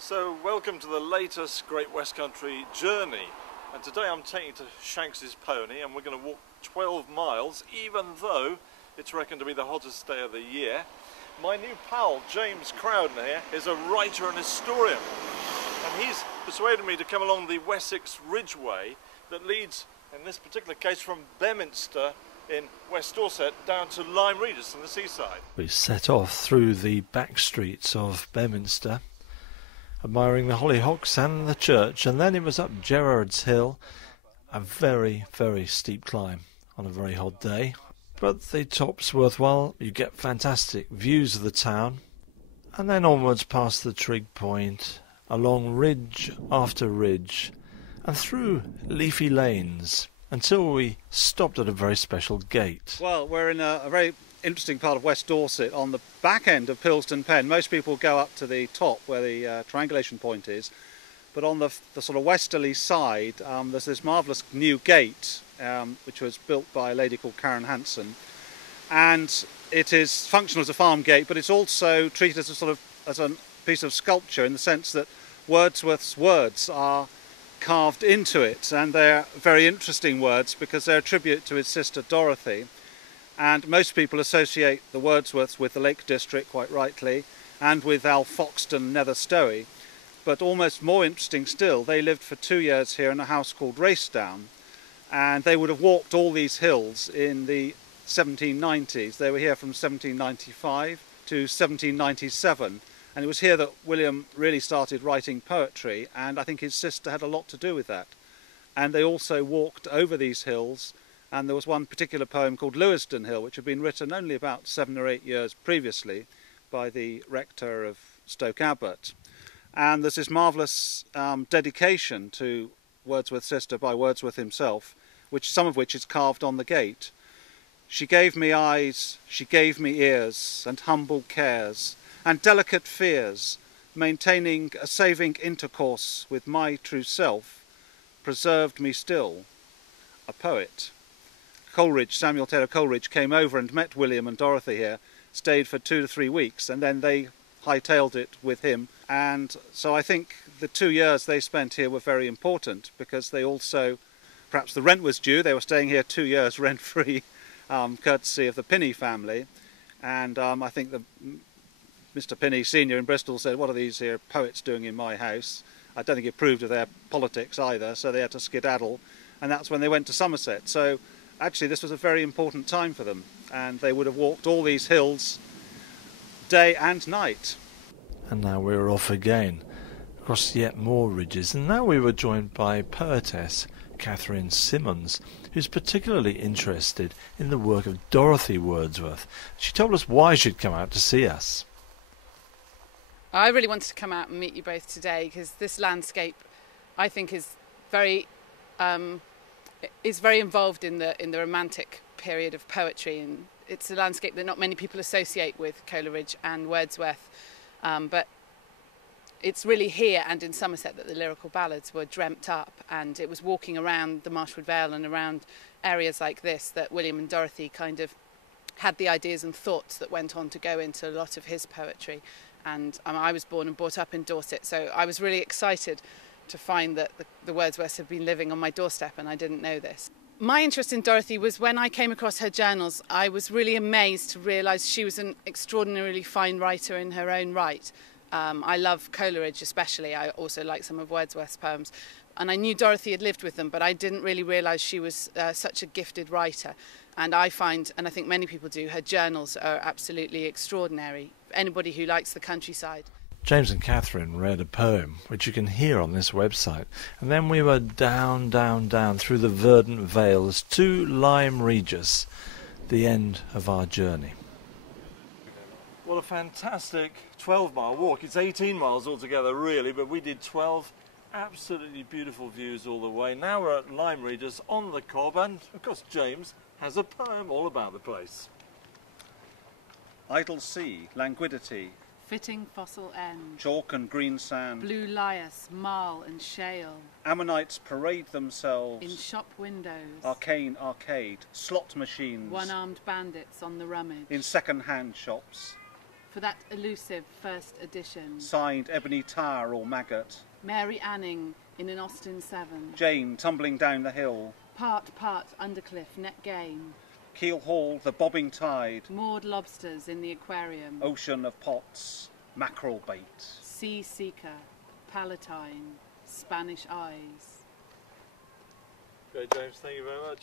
So welcome to the latest Great West Country journey, and today I'm taking you to Shanks's Pony and we're going to walk 12 miles even though it's reckoned to be the hottest day of the year. My new pal James Crowden here is a writer and historian, and he's persuaded me to come along the Wessex Ridgeway that leads in this particular case from Beminster in West Dorset down to Lyme Regis on the seaside. We set off through the back streets of Beminster, admiring the hollyhocks and the church, and then it was up Gerrard's Hill, a very, very steep climb on a very hot day. But the top's worthwhile, you get fantastic views of the town, and then onwards past the Trig Point, along ridge after ridge, and through leafy lanes, until we stopped at a very special gate. Well, we're in a very interesting part of West Dorset on the back end of Pilston Pen. Most people go up to the top where the triangulation point is, but on the sort of westerly side there's this marvellous new gate which was built by a lady called Karen Hanson, and it is functional as a farm gate, but it's also treated as a sort of as a piece of sculpture in the sense that Wordsworth's words are carved into it, and they're very interesting words because they're a tribute to his sister Dorothy. And most people associate the Wordsworths with the Lake District, quite rightly, and with Alfoxden, Nether Stowey. But almost more interesting still, they lived for 2 years here in a house called Racedown, and they would have walked all these hills in the 1790s. They were here from 1795 to 1797, and it was here that William really started writing poetry, and I think his sister had a lot to do with that. And they also walked over these hills. And there was one particular poem called Lewisden Hill, which had been written only about 7 or 8 years previously by the rector of Stoke Abbot. And there's this marvellous dedication to Wordsworth's sister by Wordsworth himself, some of which is carved on the gate. She gave me eyes, she gave me ears, and humble cares, and delicate fears, maintaining a saving intercourse with my true self, preserved me still, a poet. Coleridge, Samuel Taylor Coleridge, came over and met William and Dorothy here, stayed for 2 to 3 weeks, and then they hightailed it with him. And so I think the 2 years they spent here were very important because they also, perhaps the rent was due, they were staying here 2 years rent-free, courtesy of the Pinney family. And I think Mr. Pinney Senior in Bristol said, "What are these here poets doing in my house?" I don't think he approved of their politics either, so they had to skedaddle. And that's when they went to Somerset. So actually, this was a very important time for them, and they would have walked all these hills day and night. And now we were off again, across yet more ridges, and now we were joined by poetess Catherine Symonds, who's particularly interested in the work of Dorothy Wordsworth. She told us why she'd come out to see us. I really wanted to come out and meet you both today because this landscape, I think, is very involved in the romantic period of poetry, and it's a landscape that not many people associate with Coleridge and Wordsworth, but it's really here and in Somerset that the lyrical ballads were dreamt up, and it was walking around the Marshwood Vale and around areas like this that William and Dorothy kind of had the ideas and thoughts that went on to go into a lot of his poetry. And I was born and brought up in Dorset, so I was really excited to find that the Wordsworths had been living on my doorstep, and I didn't know this. My interest in Dorothy was when I came across her journals. I was really amazed to realise she was an extraordinarily fine writer in her own right. I love Coleridge especially. I also like some of Wordsworth's poems. And I knew Dorothy had lived with them, but I didn't really realise she was such a gifted writer. And I find, and I think many people do, her journals are absolutely extraordinary. Anybody who likes the countryside. James and Catherine read a poem, which you can hear on this website, and then we were down through the verdant vales to Lyme Regis, the end of our journey. What a fantastic 12-mile walk. It's 18 miles altogether really, but we did 12. Absolutely beautiful views all the way. Now we're at Lyme Regis on the Cobb, and of course James has a poem all about the place. Idle sea, languidity, Fitting fossil end, chalk and green sand, blue lias, marl and shale, Ammonites parade themselves in shop windows, arcane arcade, slot machines, one-armed bandits on the rummage, in second-hand shops, for that elusive first edition. Signed Ebony Tar or Maggot. Mary Anning in an Austin 7. Jane tumbling down the hill. Part, Undercliff, net gain. Keel Hall, the bobbing tide. Moored lobsters in the aquarium. Ocean of pots, mackerel bait. Sea Seeker, Palatine, Spanish Eyes. Great, James, thank you very much.